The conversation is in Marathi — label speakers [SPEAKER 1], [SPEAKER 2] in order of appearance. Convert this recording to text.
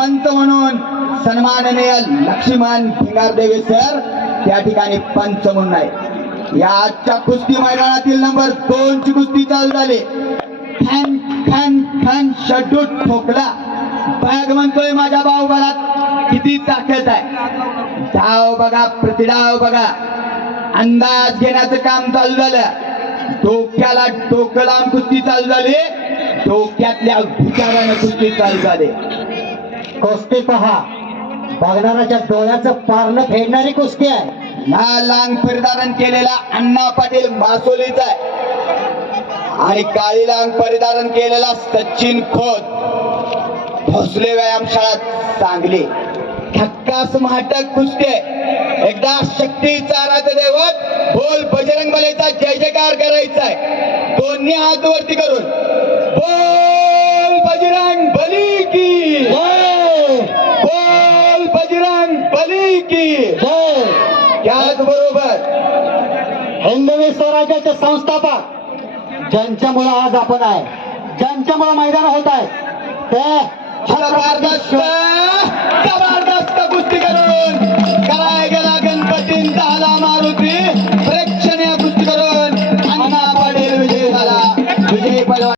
[SPEAKER 1] पंच म्हणून सन्माननीय लक्ष्मण भिंगारदेवे सर त्या ठिकाणी पंच म्हणून आहे. या आजच्या कुस्ती मैदानातील नंबर दोन ची कुस्ती चालू झाली. फॅन खॅन फॅन शटू ठोकला. बॅग म्हणतोय माझ्या बाहुबलात. किती ताकद आहे. धाव बघा प्रतिडाव बघा. अंदाज घेण्याचं काम चालू झालं. डोक्याला डोकं लावून कुस्ती चालू झाली. डोक्यातल्या विचारानं कुस्ती चालू झाली.
[SPEAKER 2] कुस्ती पहा. बघणाऱ्याच्या डोळ्याचं पारलं फेडणारी कुस्ती आहे.
[SPEAKER 1] ना लांग परिधारण केलेला अण्णा पाटील मासोलीचा आहे. आणि काळी लांग परिधारण केलेला सचिन खोत. भोसले व्यायामशाळा सांगली. ठक्कास महाटक कुस्ती आहे. एकदा शक्तीचा आराध्य दैवत बोल बजरंग बलेचा जय जयकार करायचा आहे. दोन्ही हात वरती करून. बोल बजरंग बली की की त्याचबरोबर
[SPEAKER 2] हिंदवी स्वराज्याचे संस्थापक ज्यांच्यामुळे आज आपण आहे ज्यांच्यामुळे मैदान होत आहे ते
[SPEAKER 1] गणपतींचा प्रेक्षणीय विजय झाला. विजय